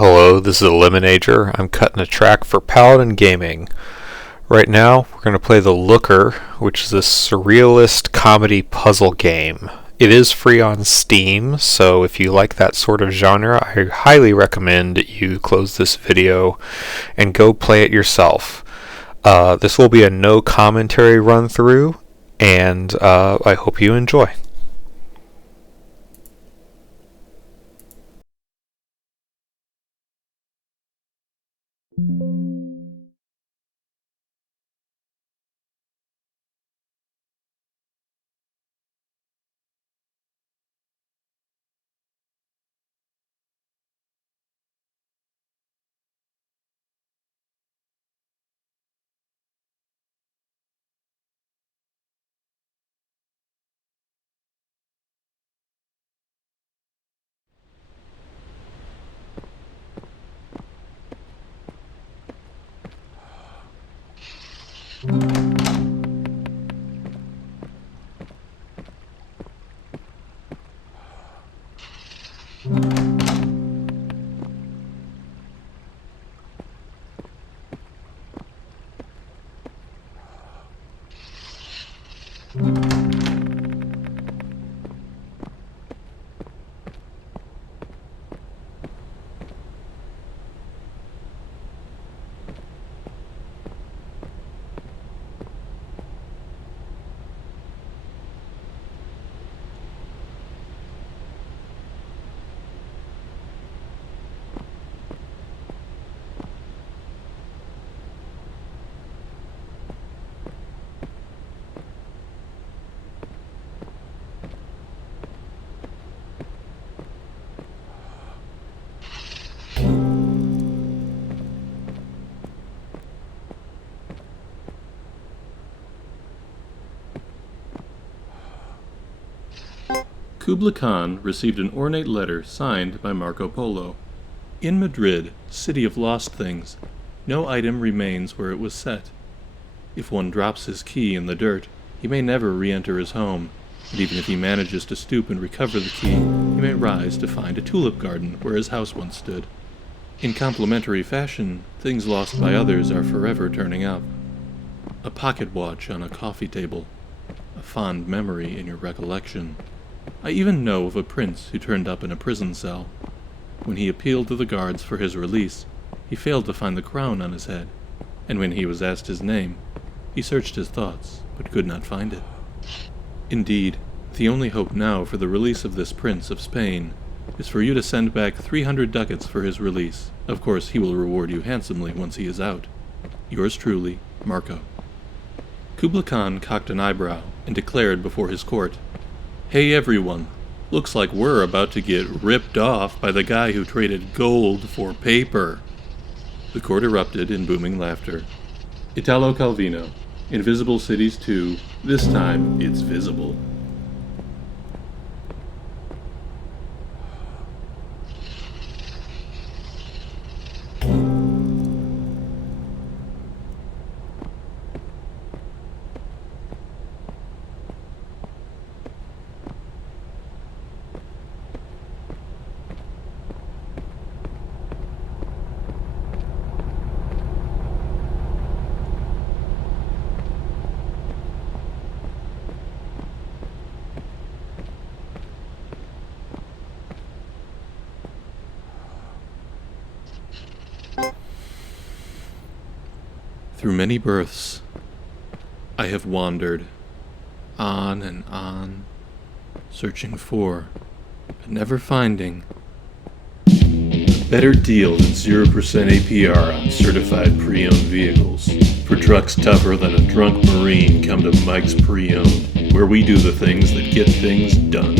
Hello, this is Eliminator. I'm cutting a track for Paladin Gaming. Right now, we're going to play The Looker, which is a surrealist comedy puzzle game. It is free on Steam, so if you like that sort of genre, I highly recommend you close this video and go play it yourself. This will be a no commentary run through, and I hope you enjoy. Kubla Khan received an ornate letter signed by Marco Polo. In Madrid, city of lost things, no item remains where it was set. If one drops his key in the dirt, he may never re-enter his home, and even if he manages to stoop and recover the key, he may rise to find a tulip garden where his house once stood. In complementary fashion, things lost by others are forever turning up. A pocket watch on a coffee table, a fond memory in your recollection. I even know of a prince who turned up in a prison cell. When he appealed to the guards for his release, he failed to find the crown on his head, and when he was asked his name, he searched his thoughts, but could not find it. Indeed, the only hope now for the release of this prince of Spain is for you to send back 300 ducats for his release. Of course, he will reward you handsomely once he is out. Yours truly, Marco. Kubla Khan cocked an eyebrow and declared before his court, "Hey everyone, looks like we're about to get ripped off by the guy who traded gold for paper." The court erupted in booming laughter. Italo Calvino, Invisible Cities 2, this time it's visible. Through many births, I have wandered, on and on, searching for, but never finding, a better deal than 0% APR on certified pre-owned vehicles. For trucks tougher than a drunk Marine, come to Mike's Pre-Owned, where we do the things that get things done.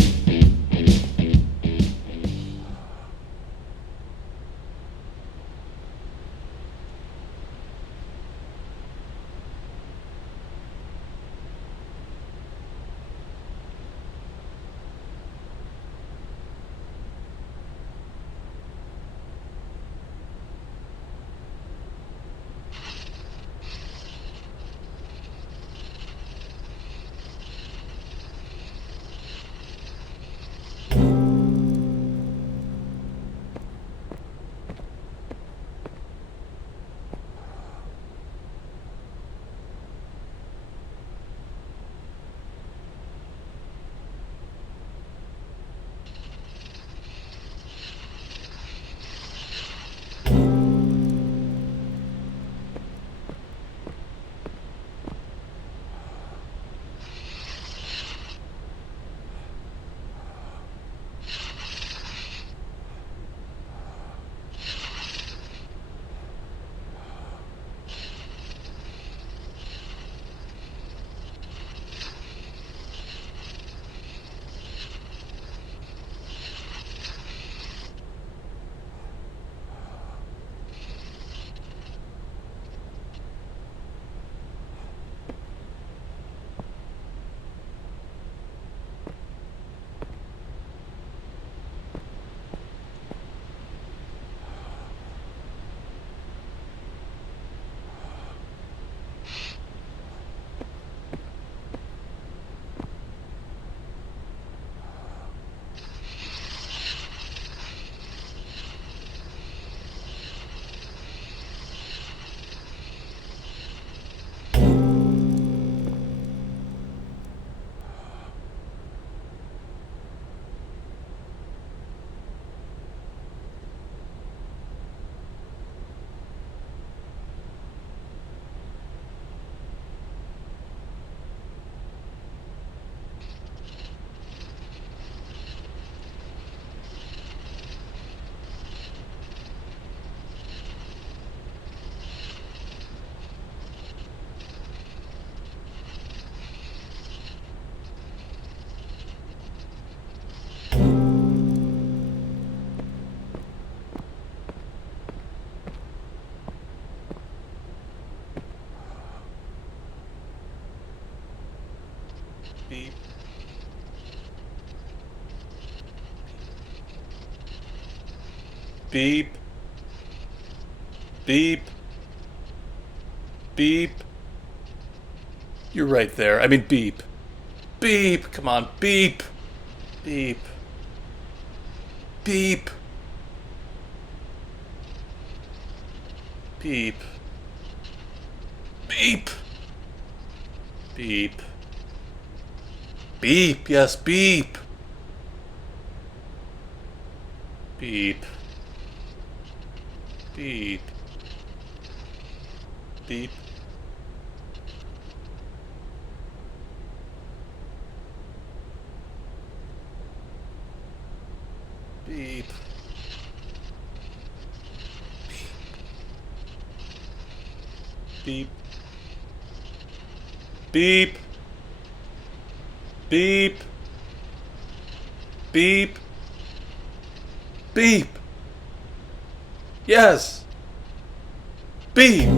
Beep. Beep. Beep. You're right there. I mean, beep. Beep. Come on, beep. Beep. Beep. Beep. Beep. Beep. Beep. Yes, beep. Beep. Beep. Beep. Beep. Beep. Beep. Beep. Beep. Beep. Yes. Beep.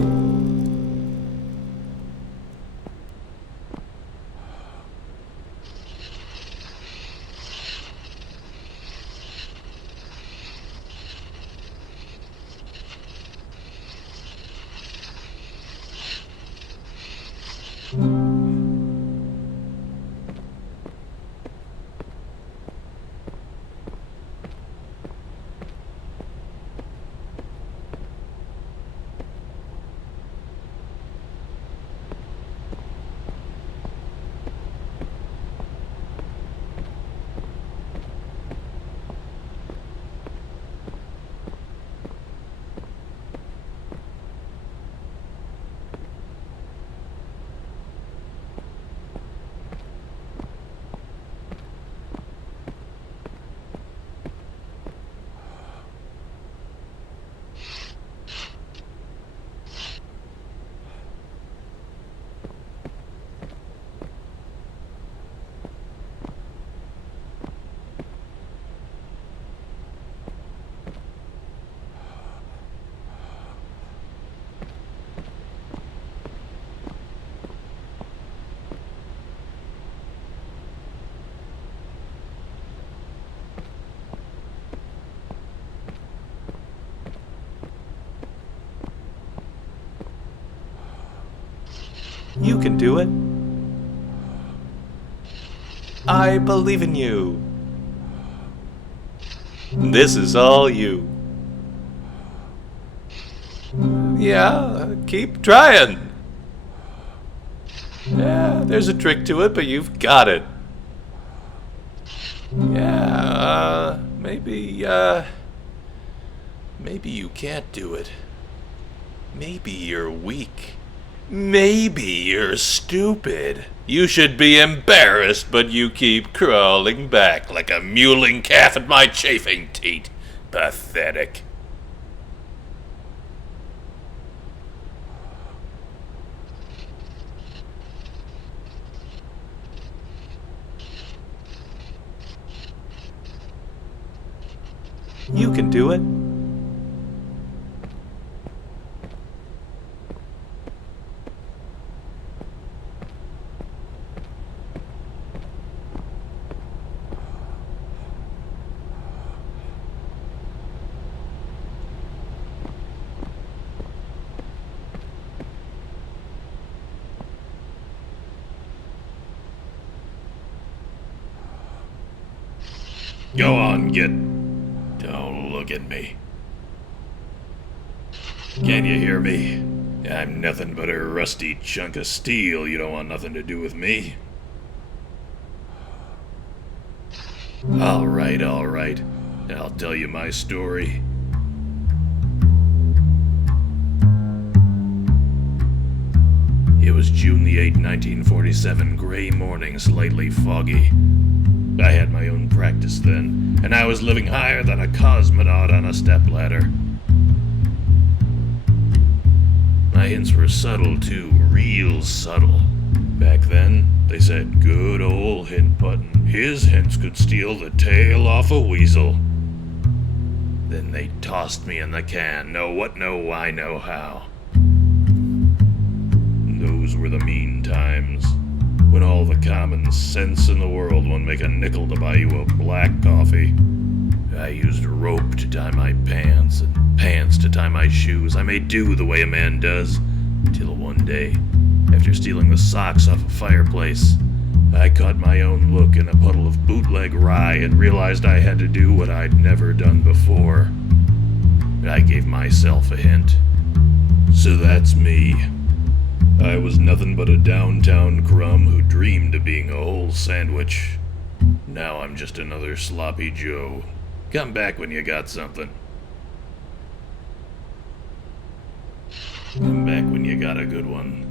You can do it. I believe in you. This is all you. Yeah, keep trying. Yeah, there's a trick to it, but you've got it. Yeah, maybe you can't do it. Maybe you're weak. Maybe you're stupid. You should be embarrassed, but you keep crawling back like a mewling calf at my chafing teat. Pathetic. You can do it. Go on, Don't look at me. Can you hear me? I'm nothing but a rusty chunk of steel. You don't want nothing to do with me. All right. I'll tell you my story. It was June the 8th, 1947, gray morning, slightly foggy. I had my own practice then, and I was living higher than a cosmonaut on a stepladder. My hints were subtle too, real subtle. Back then, they said good old hint button. His hints could steal the tail off a weasel. Then they tossed me in the can. Know what, know why, know how. Those were the mean times, when all the common sense in the world wouldn't make a nickel to buy you a black coffee. I used rope to tie my pants and pants to tie my shoes. I made do the way a man does. Till one day, after stealing the socks off a fireplace, I caught my own look in a puddle of bootleg rye and realized I had to do what I'd never done before. I gave myself a hint. So that's me. I was nothing but a downtown crumb who dreamed of being a whole sandwich. Now I'm just another sloppy Joe. Come back when you got something. Come back when you got a good one.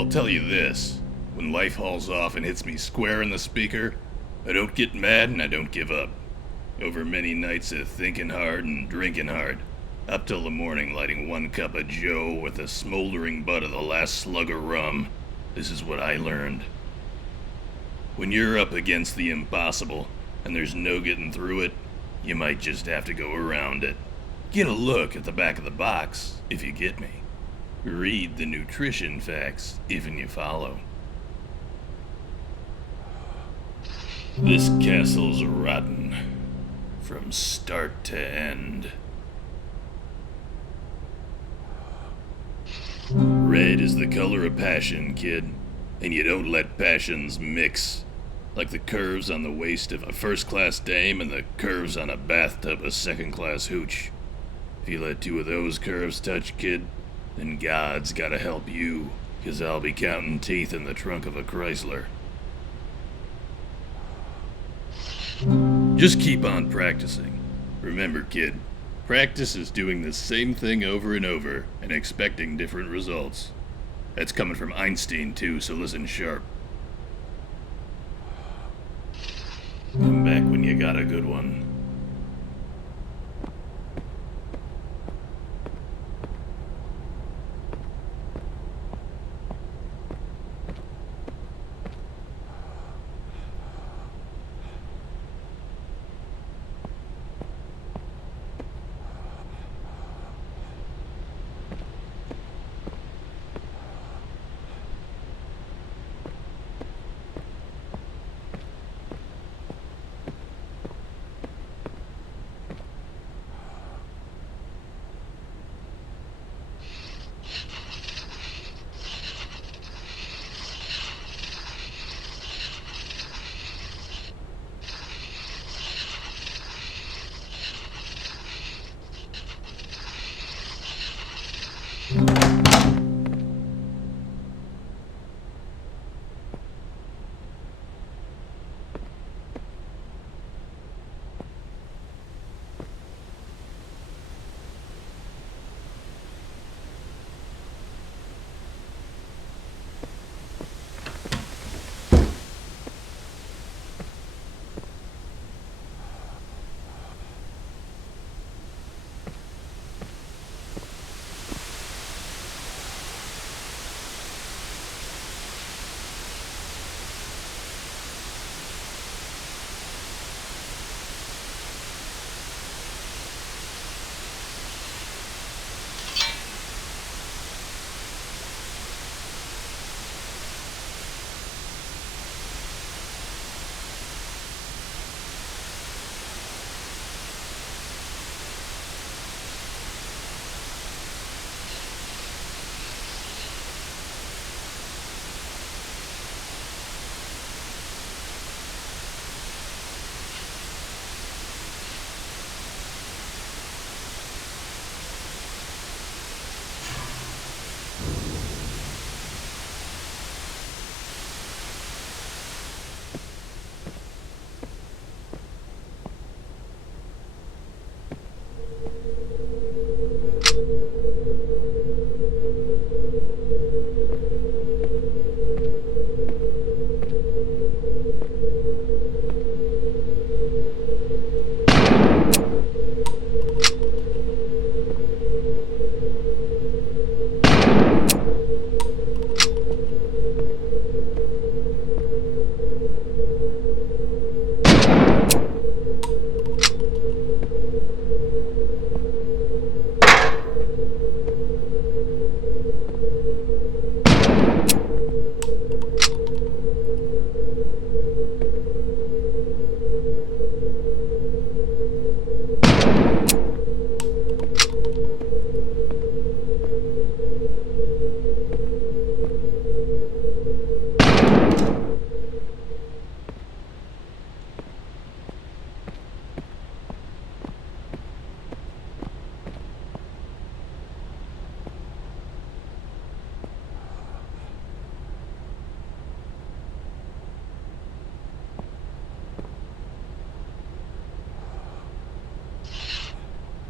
I'll tell you this, when life hauls off and hits me square in the speaker, I don't get mad and I don't give up. Over many nights of thinking hard and drinking hard, up till the morning lighting one cup of Joe with the smoldering butt of the last slug of rum, this is what I learned. When you're up against the impossible and there's no getting through it, you might just have to go around it. Get a look at the back of the box, if you get me. Read the nutrition facts, if and you follow. This castle's rotten, from start to end. Red is the color of passion, kid, and you don't let passions mix. Like the curves on the waist of a first-class dame and the curves on a bathtub of second-class hooch. If you let two of those curves touch, kid, then God's gotta help you, 'cause I'll be counting teeth in the trunk of a Chrysler. Just keep on practicing. Remember, kid, practice is doing the same thing over and over and expecting different results. That's coming from Einstein, too, so listen sharp. Come back when you got a good one.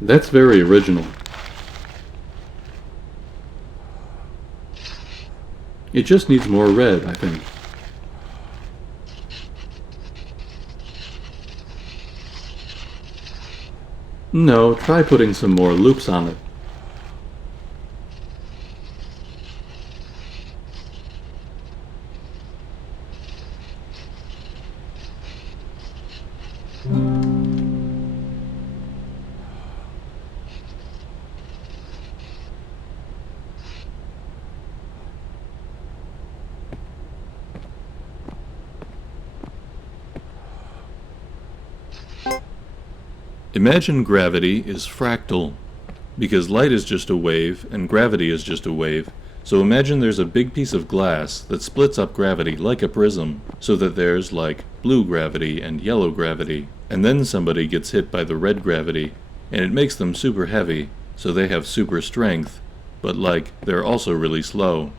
That's very original. It just needs more red, I think. No, try putting some more loops on it. Imagine gravity is fractal, because light is just a wave and gravity is just a wave. So imagine there's a big piece of glass that splits up gravity like a prism, so that there's like blue gravity and yellow gravity, and then somebody gets hit by the red gravity, and it makes them super heavy, so they have super strength, but like they're also really slow.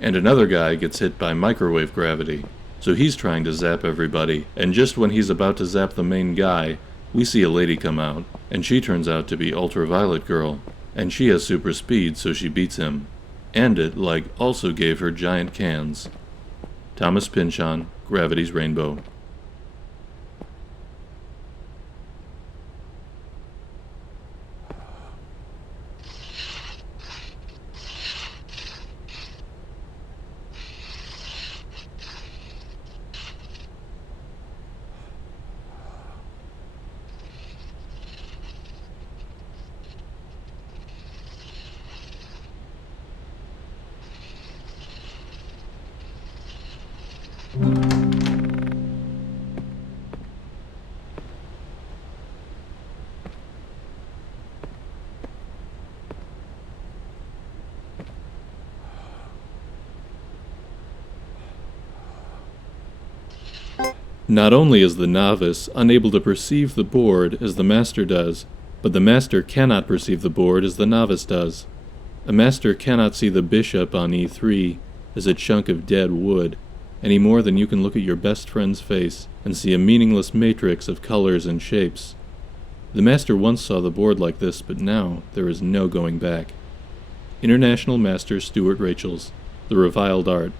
And another guy gets hit by microwave gravity, so he's trying to zap everybody, and just when he's about to zap the main guy, we see a lady come out, and she turns out to be Ultraviolet Girl, and she has super speed, so she beats him. And it, like, also gave her giant cans. Thomas Pynchon, Gravity's Rainbow. Not only is the novice unable to perceive the board as the master does, but the master cannot perceive the board as the novice does. A master cannot see the bishop on e3 as a chunk of dead wood, any more than you can look at your best friend's face and see a meaningless matrix of colors and shapes. The master once saw the board like this, but now there is no going back. International Master Stuart Rachels, The Reviled Art.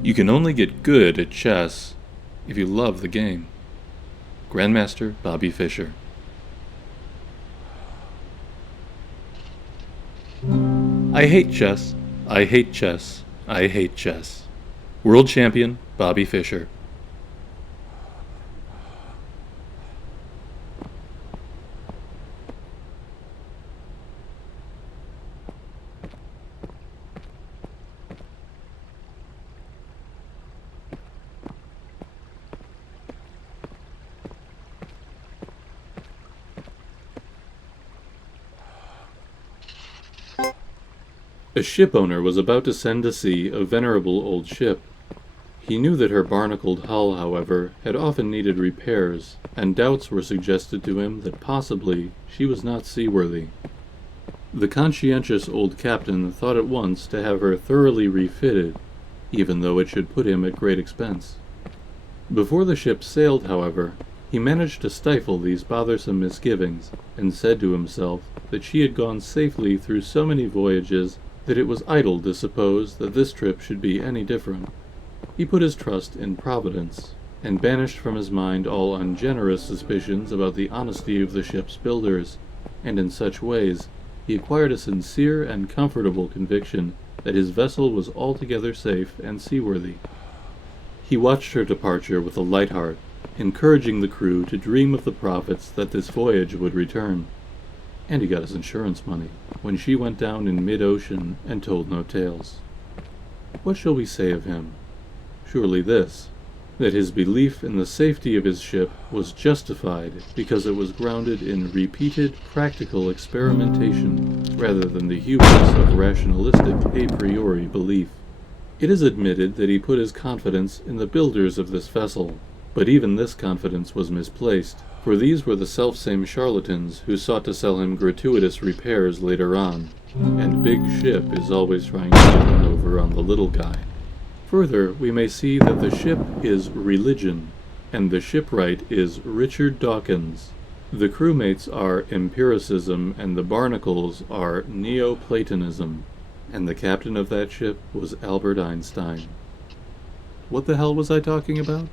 You can only get good at chess if you love the game. Grandmaster Bobby Fischer. I hate chess. I hate chess. I hate chess. World Champion Bobby Fischer. A shipowner was about to send to sea a venerable old ship. He knew that her barnacled hull, however, had often needed repairs, and doubts were suggested to him that possibly she was not seaworthy. The conscientious old captain thought at once to have her thoroughly refitted, even though it should put him at great expense. Before the ship sailed, however, he managed to stifle these bothersome misgivings, and said to himself that she had gone safely through so many voyages that it was idle to suppose that this trip should be any different. He put his trust in Providence, and banished from his mind all ungenerous suspicions about the honesty of the ship's builders, and in such ways he acquired a sincere and comfortable conviction that his vessel was altogether safe and seaworthy. He watched her departure with a light heart, encouraging the crew to dream of the profits that this voyage would return. And he got his insurance money when she went down in mid-ocean and told no tales. What shall we say of him? Surely this: that his belief in the safety of his ship was justified because it was grounded in repeated practical experimentation rather than the hubris of rationalistic a priori belief. It is admitted that he put his confidence in the builders of this vessel, but even this confidence was misplaced, for these were the selfsame charlatans who sought to sell him gratuitous repairs later on, and Big Ship is always trying to get one over on the little guy. Further, we may see that the ship is religion, and the shipwright is Richard Dawkins. The crewmates are empiricism, and the barnacles are Neoplatonism, and the captain of that ship was Albert Einstein. What the hell was I talking about?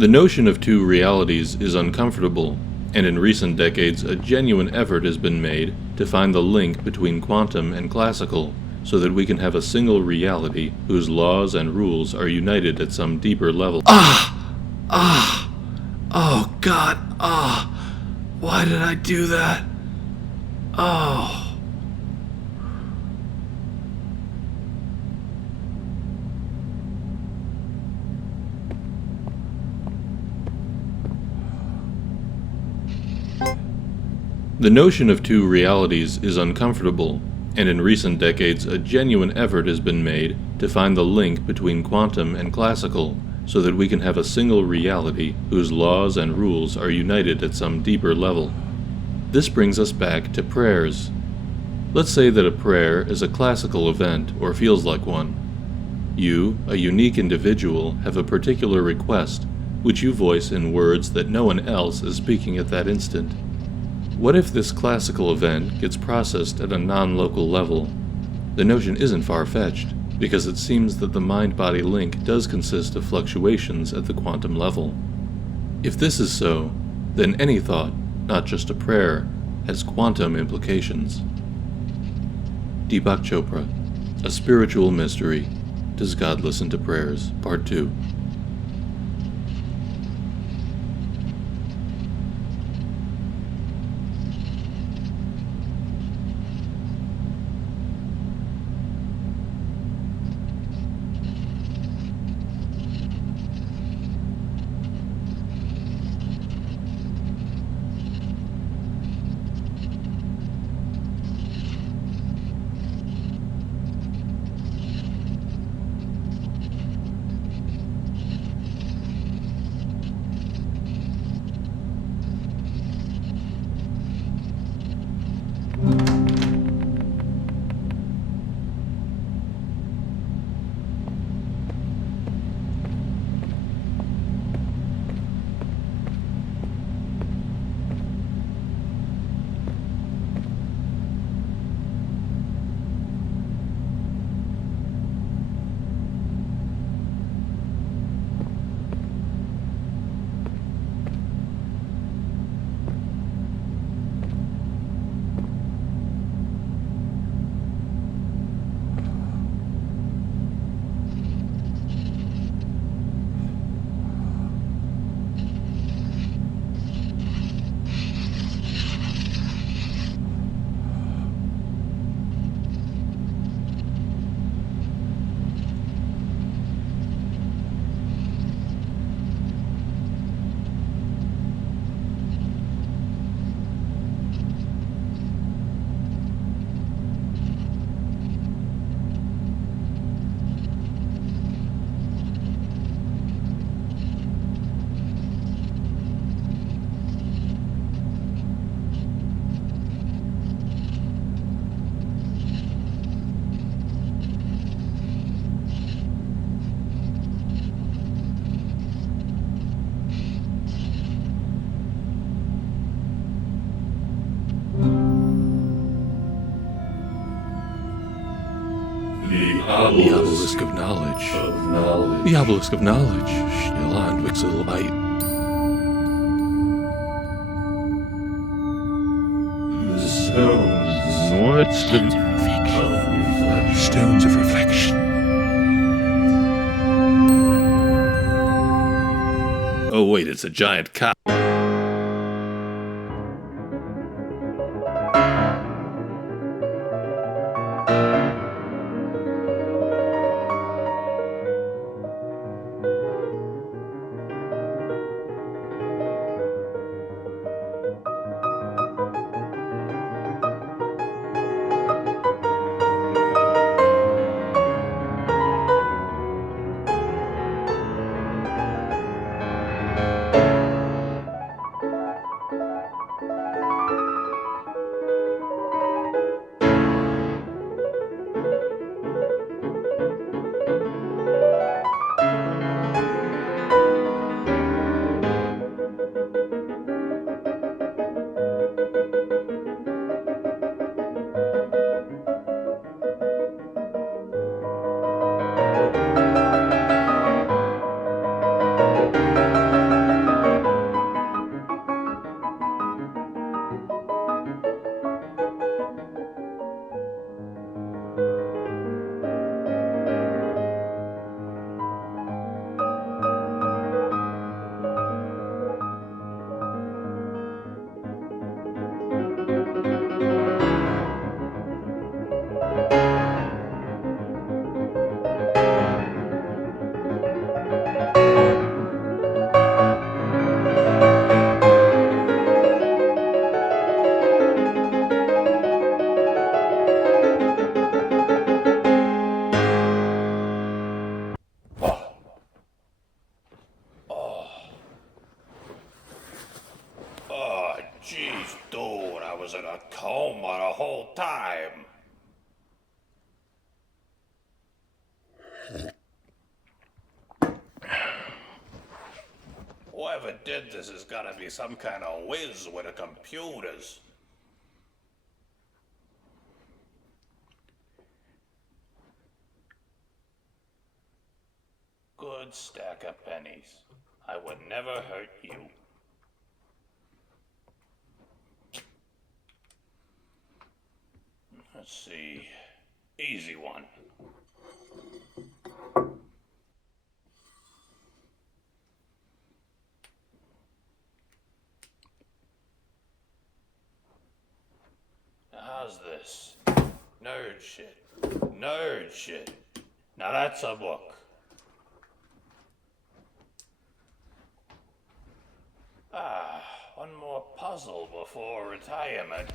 The notion of two realities is uncomfortable, and in recent decades a genuine effort has been made to find the link between quantum and classical, so that we can have a single reality whose laws and rules are united at some deeper level. Oh God, why did I do that? Oh. The notion of two realities is uncomfortable, and in recent decades a genuine effort has been made to find the link between quantum and classical, so that we can have a single reality whose laws and rules are united at some deeper level. This brings us back to prayers. Let's say that a prayer is a classical event or feels like one. You, a unique individual, have a particular request, which you voice in words that no one else is speaking at that instant. What if this classical event gets processed at a non-local level? The notion isn't far-fetched, because it seems that the mind-body link does consist of fluctuations at the quantum level. If this is so, then any thought, not just a prayer, has quantum implications. Deepak Chopra, A Spiritual Mystery. Does God Listen to Prayers? Part 2. The obelisk of knowledge. The obelisk of knowledge. Stilla and Wixelbite. The stones. What's the Stones of reflection. Oh wait, it's a giant cow. a coma the whole time. Whoever did this has gotta be some kind of whiz with the computers. Good stack of pennies. I would never hurt you. Let's see. Easy one. How's this? Nerd shit. Nerd shit. Now that's a book. One more puzzle before retirement.